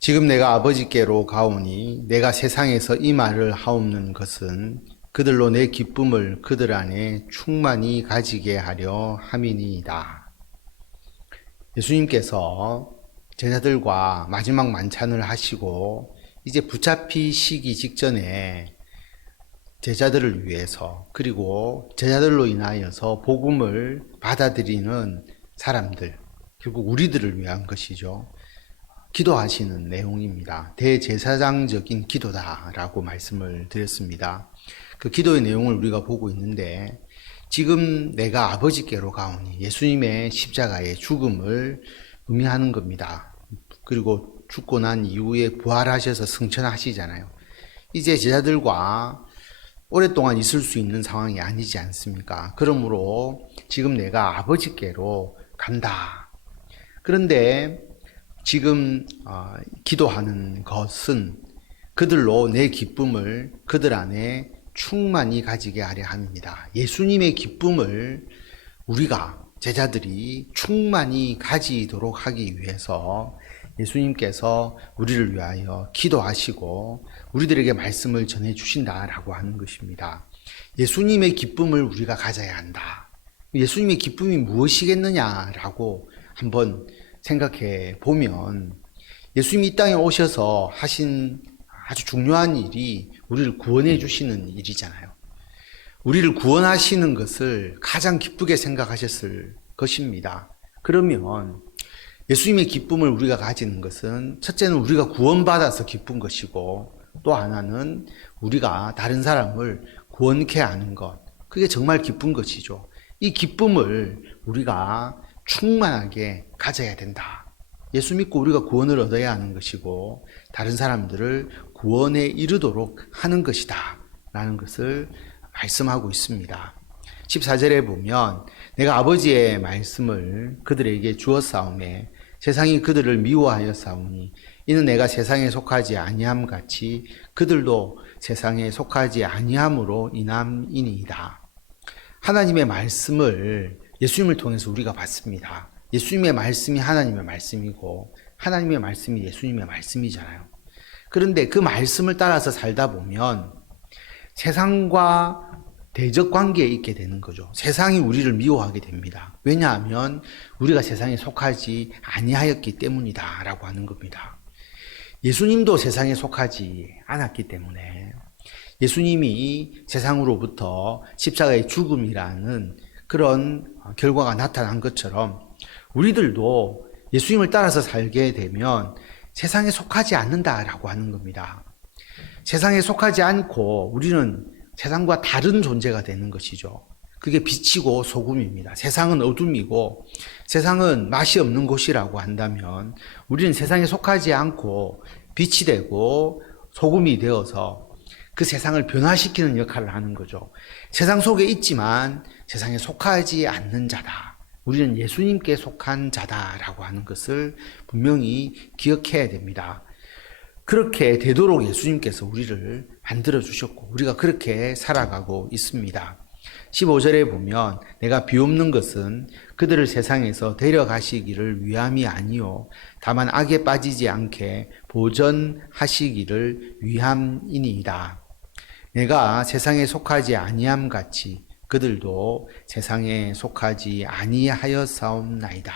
지금 내가 아버지께로 가오니 내가 세상에서 이 말을 하옵는 것은 그들로 내 기쁨을 그들 안에 충만히 가지게 하려 함이니이다. 예수님께서 제자들과 마지막 만찬을 하시고 이제 붙잡히시기 직전에 제자들을 위해서 그리고 제자들로 인하여서 복음을 받아들이는 사람들, 결국 우리들을 위한 것이죠. 기도하시는 내용입니다. 대제사장적인 기도다라고 말씀을 드렸습니다. 그 기도의 내용을 우리가 보고 있는데 지금 내가 아버지께로 가오니 예수님의 십자가의 죽음을 의미하는 겁니다. 그리고 죽고 난 이후에 부활하셔서 승천하시잖아요. 이제 제자들과 오랫동안 있을 수 있는 상황이 아니지 않습니까? 그러므로 지금 내가 아버지께로 간다. 그런데 지금 기도하는 것은 그들로 내 기쁨을 그들 안에 충만히 가지게 하려 합니다. 예수님의 기쁨을 우리가 제자들이 충만히 가지도록 하기 위해서 예수님께서 우리를 위하여 기도하시고 우리들에게 말씀을 전해 주신다라고 하는 것입니다. 예수님의 기쁨을 우리가 가져야 한다. 예수님의 기쁨이 무엇이겠느냐라고 한번 생각해 보면 예수님이 이 땅에 오셔서 하신 아주 중요한 일이 우리를 구원해 주시는 일이잖아요. 우리를 구원하시는 것을 가장 기쁘게 생각하셨을 것입니다. 그러면 예수님의 기쁨을 우리가 가지는 것은 첫째는 우리가 구원받아서 기쁜 것이고 또 하나는 우리가 다른 사람을 구원케 하는 것, 그게 정말 기쁜 것이죠. 이 기쁨을 우리가 충만하게 가져야 된다. 예수 믿고 우리가 구원을 얻어야 하는 것이고 다른 사람들을 구원에 이르도록 하는 것이다 라는 것을 말씀하고 있습니다. 14절에 보면 내가 아버지의 말씀을 그들에게 주었사오매 세상이 그들을 미워하였사오니 이는 내가 세상에 속하지 아니함 같이 그들도 세상에 속하지 아니함으로 인함이니이다. 하나님의 말씀을 예수님을 통해서 우리가 받습니다. 예수님의 말씀이 하나님의 말씀이고 하나님의 말씀이 예수님의 말씀이잖아요. 그런데 그 말씀을 따라서 살다 보면 세상과 대적 관계에 있게 되는 거죠. 세상이 우리를 미워하게 됩니다. 왜냐하면 우리가 세상에 속하지 아니하였기 때문이다 라고 하는 겁니다. 예수님도 세상에 속하지 않았기 때문에 예수님이 세상으로부터 십자가의 죽음이라는 그런 결과가 나타난 것처럼 우리들도 예수님을 따라서 살게 되면 세상에 속하지 않는다라고 하는 겁니다. 세상에 속하지 않고 우리는 세상과 다른 존재가 되는 것이죠. 그게 빛이고 소금입니다. 세상은 어둠이고 세상은 맛이 없는 곳이라고 한다면 우리는 세상에 속하지 않고 빛이 되고 소금이 되어서 그 세상을 변화시키는 역할을 하는 거죠. 세상 속에 있지만 세상에 속하지 않는 자다. 우리는 예수님께 속한 자다라고 하는 것을 분명히 기억해야 됩니다. 그렇게 되도록 예수님께서 우리를 만들어 주셨고 우리가 그렇게 살아가고 있습니다. 15절에 보면 내가 비옵는 것은 그들을 세상에서 데려가시기를 위함이 아니요 다만 악에 빠지지 않게 보전하시기를 위함이니이다. 내가 세상에 속하지 아니함 같이 그들도 세상에 속하지 아니하였사옵나이다.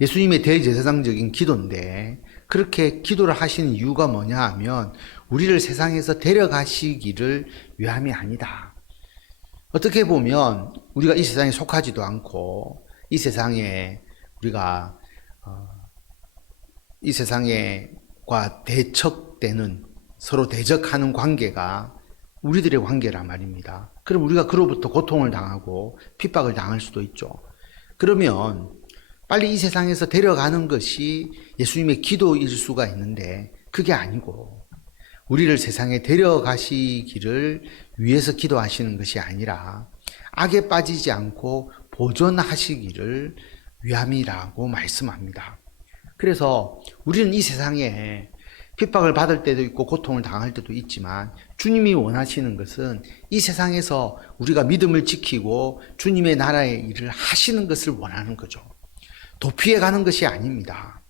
예수님의 대제사장적인 기도인데 그렇게 기도를 하시는 이유가 뭐냐 하면 우리를 세상에서 데려가시기를 위함이 아니다. 어떻게 보면 우리가 이 세상에 속하지도 않고 이 세상에 우리가 이 세상과 대척되는 서로 대적하는 관계가 우리들의 관계란 말입니다. 그럼 우리가 그로부터 고통을 당하고 핍박을 당할 수도 있죠. 그러면 빨리 이 세상에서 데려가는 것이 예수님의 기도일 수가 있는데 그게 아니고 우리를 세상에 데려가시기를 위해서 기도하시는 것이 아니라 악에 빠지지 않고 보존하시기를 위함이라고 말씀합니다. 그래서 우리는 이 세상에 핍박을 받을 때도 있고 고통을 당할 때도 있지만 주님이 원하시는 것은 이 세상에서 우리가 믿음을 지키고 주님의 나라의 일을 하시는 것을 원하는 거죠. 도피해 가는 것이 아닙니다.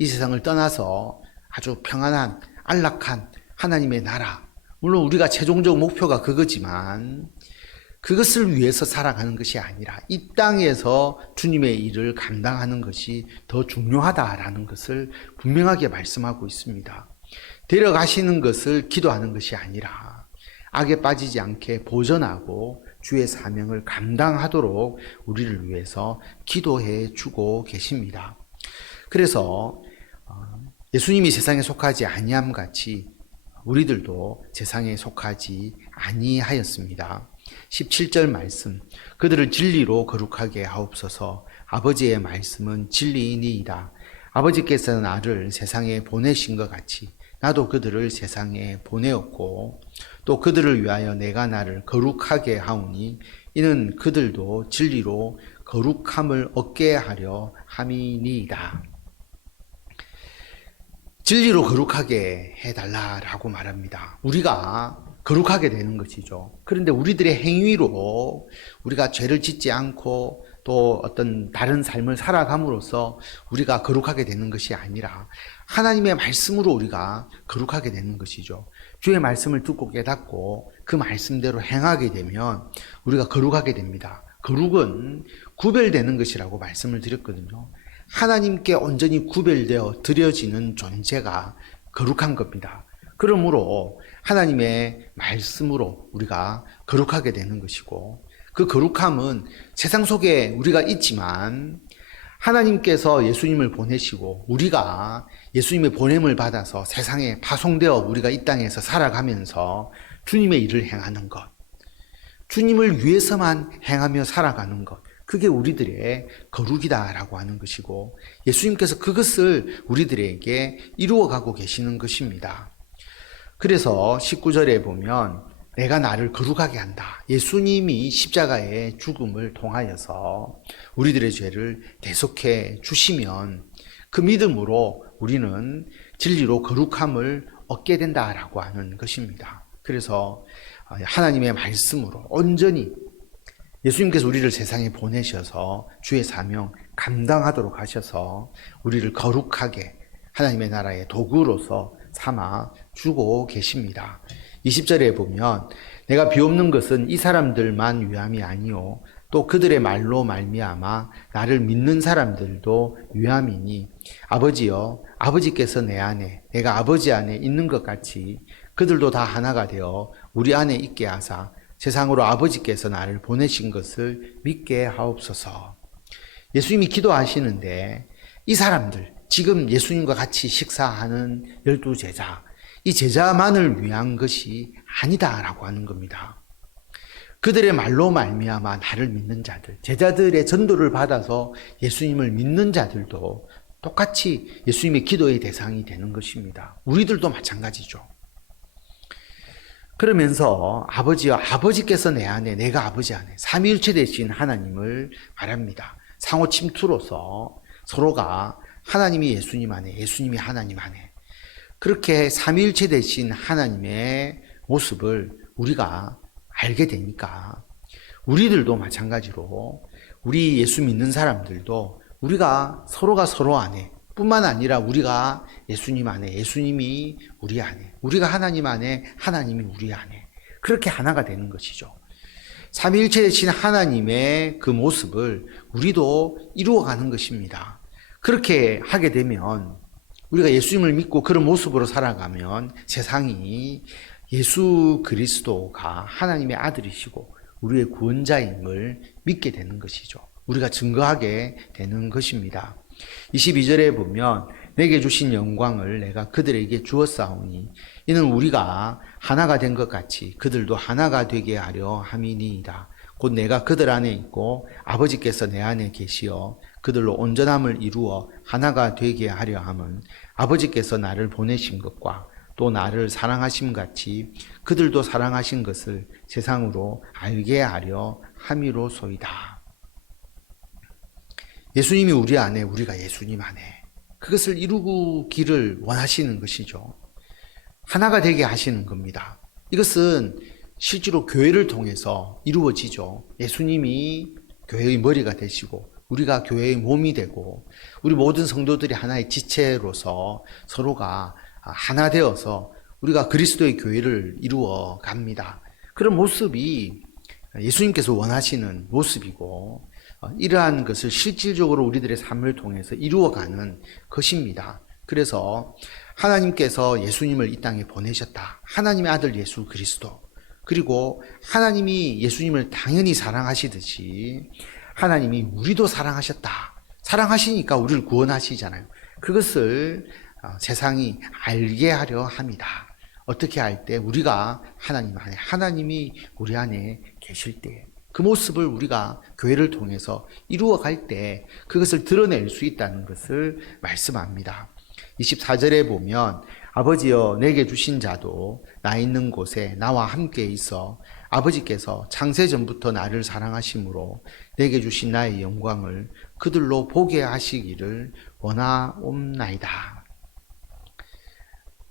이 세상을 떠나서 아주 평안한 안락한 하나님의 나라, 물론 우리가 최종적 목표가 그거지만 그것을 위해서 살아가는 것이 아니라 이 땅에서 주님의 일을 감당하는 것이 더 중요하다라는 것을 분명하게 말씀하고 있습니다. 데려가시는 것을 기도하는 것이 아니라 악에 빠지지 않게 보전하고 주의 사명을 감당하도록 우리를 위해서 기도해 주고 계십니다. 그래서 예수님이 세상에 속하지 아니함 같이 우리들도 세상에 속하지 아니하였습니다. 17절 말씀, 그들을 진리로 거룩하게 하옵소서. 아버지의 말씀은 진리이니이다. 아버지께서 나를 세상에 보내신 것 같이 나도 그들을 세상에 보내었고 또 그들을 위하여 내가 나를 거룩하게 하오니 이는 그들도 진리로 거룩함을 얻게 하려 함이니이다. 진리로 거룩하게 해달라라고 말합니다. 우리가 거룩하게 되는 것이죠. 그런데 우리들의 행위로 우리가 죄를 짓지 않고 또 어떤 다른 삶을 살아감으로써 우리가 거룩하게 되는 것이 아니라 하나님의 말씀으로 우리가 거룩하게 되는 것이죠. 주의 말씀을 듣고 깨닫고 그 말씀대로 행하게 되면 우리가 거룩하게 됩니다. 거룩은 구별되는 것이라고 말씀을 드렸거든요. 하나님께 온전히 구별되어 드려지는 존재가 거룩한 겁니다. 그러므로 하나님의 말씀으로 우리가 거룩하게 되는 것이고 그 거룩함은 세상 속에 우리가 있지만 하나님께서 예수님을 보내시고 우리가 예수님의 보냄을 받아서 세상에 파송되어 우리가 이 땅에서 살아가면서 주님의 일을 행하는 것, 주님을 위해서만 행하며 살아가는 것, 그게 우리들의 거룩이다라고 하는 것이고 예수님께서 그것을 우리들에게 이루어가고 계시는 것입니다. 그래서 19절에 보면 내가 나를 거룩하게 한다. 예수님이 십자가의 죽음을 통하여서 우리들의 죄를 대속해 주시면 그 믿음으로 우리는 진리로 거룩함을 얻게 된다라고 하는 것입니다. 그래서 하나님의 말씀으로 온전히 예수님께서 우리를 세상에 보내셔서 주의 사명 감당하도록 하셔서 우리를 거룩하게 하나님의 나라의 도구로서 삼아 주고 계십니다. 20절에 보면 내가 비옵는 것은 이 사람들만 위함이 아니요 또 그들의 말로 말미암아 나를 믿는 사람들도 위함이니 아버지여 아버지께서 내 안에 내가 아버지 안에 있는 것 같이 그들도 다 하나가 되어 우리 안에 있게 하사 세상으로 아버지께서 나를 보내신 것을 믿게 하옵소서. 예수님이 기도하시는데 이 사람들 지금 예수님과 같이 식사하는 12제자 이 제자만을 위한 것이 아니다라고 하는 겁니다. 그들의 말로 말미암아 나를 믿는 자들, 제자들의 전도를 받아서 예수님을 믿는 자들도 똑같이 예수님의 기도의 대상이 되는 것입니다. 우리들도 마찬가지죠. 그러면서 아버지여 아버지께서 내 안에 내가 아버지 안에 삼위일체 되신 하나님을 말합니다. 상호 침투로서 서로가 하나님이 예수님 안에 예수님이 하나님 안에 그렇게 삼위일체 되신 하나님의 모습을 우리가 알게 되니까 우리들도 마찬가지로 우리 예수 믿는 사람들도 우리가 서로가 서로 안에 뿐만 아니라 우리가 예수님 안에 예수님이 우리 안에 우리가 하나님 안에 하나님이 우리 안에 그렇게 하나가 되는 것이죠. 삼위일체 되신 하나님의 그 모습을 우리도 이루어가는 것입니다. 그렇게 하게 되면 우리가 예수님을 믿고 그런 모습으로 살아가면 세상이 예수 그리스도가 하나님의 아들이시고 우리의 구원자임을 믿게 되는 것이죠. 우리가 증거하게 되는 것입니다. 22절에 보면 내게 주신 영광을 내가 그들에게 주었사오니 이는 우리가 하나가 된 것 같이 그들도 하나가 되게 하려 함이니이다. 곧 내가 그들 안에 있고 아버지께서 내 안에 계시어 그들로 온전함을 이루어 하나가 되게 하려 함은 아버지께서 나를 보내신 것과 또 나를 사랑하심 같이 그들도 사랑하신 것을 세상으로 알게 하려 함이로소이다. 예수님이 우리 안에 우리가 예수님 안에 그것을 이루기를 원하시는 것이죠. 하나가 되게 하시는 겁니다. 이것은 실제로 교회를 통해서 이루어지죠. 예수님이 교회의 머리가 되시고 우리가 교회의 몸이 되고 우리 모든 성도들이 하나의 지체로서 서로가 하나 되어서 우리가 그리스도의 교회를 이루어 갑니다. 그런 모습이 예수님께서 원하시는 모습이고 이러한 것을 실질적으로 우리들의 삶을 통해서 이루어가는 것입니다. 그래서 하나님께서 예수님을 이 땅에 보내셨다. 하나님의 아들 예수 그리스도. 그리고 하나님이 예수님을 당연히 사랑하시듯이 하나님이 우리도 사랑하셨다. 사랑하시니까 우리를 구원하시잖아요. 그것을 세상이 알게 하려 합니다. 어떻게 할 때? 우리가 하나님 안에, 하나님이 우리 안에 계실 때, 그 모습을 우리가 교회를 통해서 이루어갈 때 그것을 드러낼 수 있다는 것을 말씀합니다. 24절에 보면 아버지여 내게 주신 자도 나 있는 곳에 나와 함께 있어 아버지께서 창세전부터 나를 사랑하심으로 내게 주신 나의 영광을 그들로 보게 하시기를 원하옵나이다.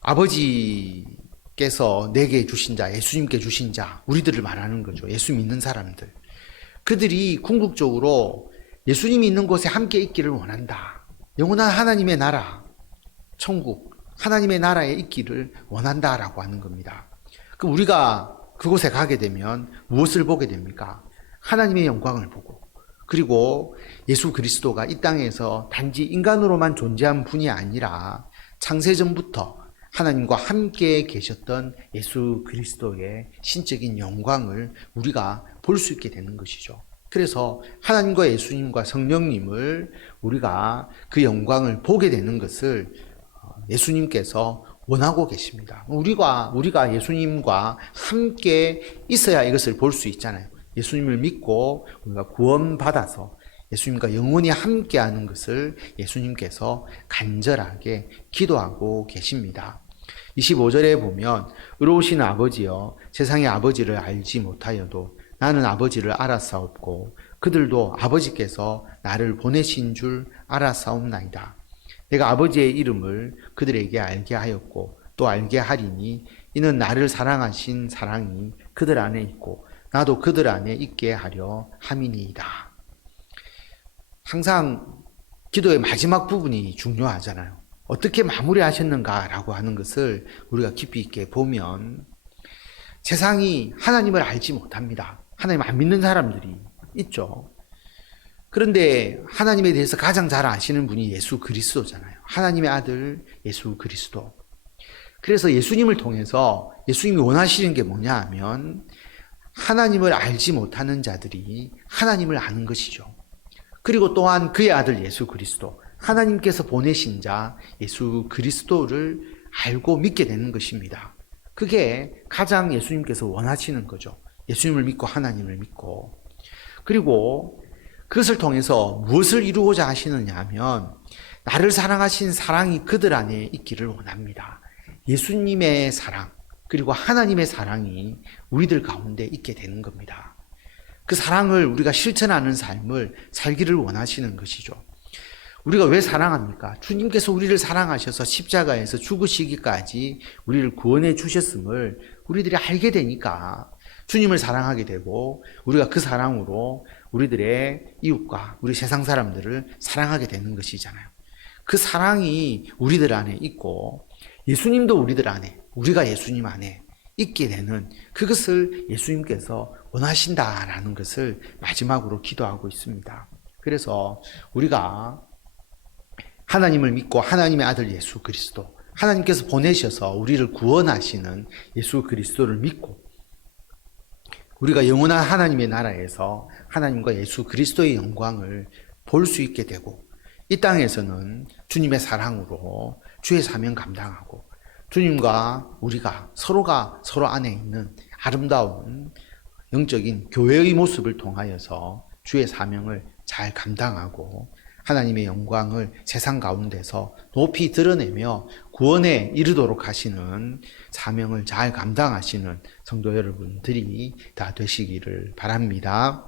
아버지께서 내게 주신 자, 예수님께 주신 자, 우리들을 말하는 거죠. 예수 믿는 사람들. 그들이 궁극적으로 예수님이 있는 곳에 함께 있기를 원한다. 영원한 하나님의 나라, 천국, 하나님의 나라에 있기를 원한다라고 하는 겁니다. 그럼 우리가 그곳에 가게 되면 무엇을 보게 됩니까? 하나님의 영광을 보고, 그리고 예수 그리스도가 이 땅에서 단지 인간으로만 존재한 분이 아니라 창세전부터 하나님과 함께 계셨던 예수 그리스도의 신적인 영광을 우리가 볼 수 있게 되는 것이죠. 그래서 하나님과 예수님과 성령님을 우리가 그 영광을 보게 되는 것을 예수님께서 원하고 계십니다. 우리가 예수님과 함께 있어야 이것을 볼 수 있잖아요. 예수님을 믿고 우리가 구원받아서 예수님과 영원히 함께하는 것을 예수님께서 간절하게 기도하고 계십니다. 25절에 보면 의로우신 아버지여 세상의 아버지를 알지 못하여도 나는 아버지를 알았사옵고 그들도 아버지께서 나를 보내신 줄 알았사옵나이다. 내가 아버지의 이름을 그들에게 알게 하였고 또 알게 하리니 이는 나를 사랑하신 사랑이 그들 안에 있고 나도 그들 안에 있게 하려 함이니이다. 항상 기도의 마지막 부분이 중요하잖아요. 어떻게 마무리하셨는가라고 하는 것을 우리가 깊이 있게 보면 세상이 하나님을 알지 못합니다. 하나님 안 믿는 사람들이 있죠. 그런데 하나님에 대해서 가장 잘 아시는 분이 예수 그리스도잖아요. 하나님의 아들 예수 그리스도. 그래서 예수님을 통해서 예수님이 원하시는 게 뭐냐 하면 하나님을 알지 못하는 자들이 하나님을 아는 것이죠. 그리고 또한 그의 아들 예수 그리스도, 하나님께서 보내신 자 예수 그리스도를 알고 믿게 되는 것입니다. 그게 가장 예수님께서 원하시는 거죠. 예수님을 믿고 하나님을 믿고. 그리고 그것을 통해서 무엇을 이루고자 하시느냐 하면 나를 사랑하신 사랑이 그들 안에 있기를 원합니다. 예수님의 사랑, 그리고 하나님의 사랑이 우리들 가운데 있게 되는 겁니다. 그 사랑을 우리가 실천하는 삶을 살기를 원하시는 것이죠. 우리가 왜 사랑합니까? 주님께서 우리를 사랑하셔서 십자가에서 죽으시기까지 우리를 구원해 주셨음을 우리들이 알게 되니까 주님을 사랑하게 되고 우리가 그 사랑으로 우리들의 이웃과 우리 세상 사람들을 사랑하게 되는 것이잖아요. 그 사랑이 우리들 안에 있고 예수님도 우리들 안에, 우리가 예수님 안에 있게 되는 그것을 예수님께서 원하신다라는 것을 마지막으로 기도하고 있습니다. 그래서 우리가 하나님을 믿고 하나님의 아들 예수 그리스도, 하나님께서 보내셔서 우리를 구원하시는 예수 그리스도를 믿고 우리가 영원한 하나님의 나라에서 하나님과 예수 그리스도의 영광을 볼 수 있게 되고 이 땅에서는 주님의 사랑으로 주의 사명 감당하고 주님과 우리가 서로가 서로 안에 있는 아름다운 영적인 교회의 모습을 통하여서 주의 사명을 잘 감당하고 하나님의 영광을 세상 가운데서 높이 드러내며 구원에 이르도록 하시는 사명을 잘 감당하시는 성도 여러분들이 다 되시기를 바랍니다.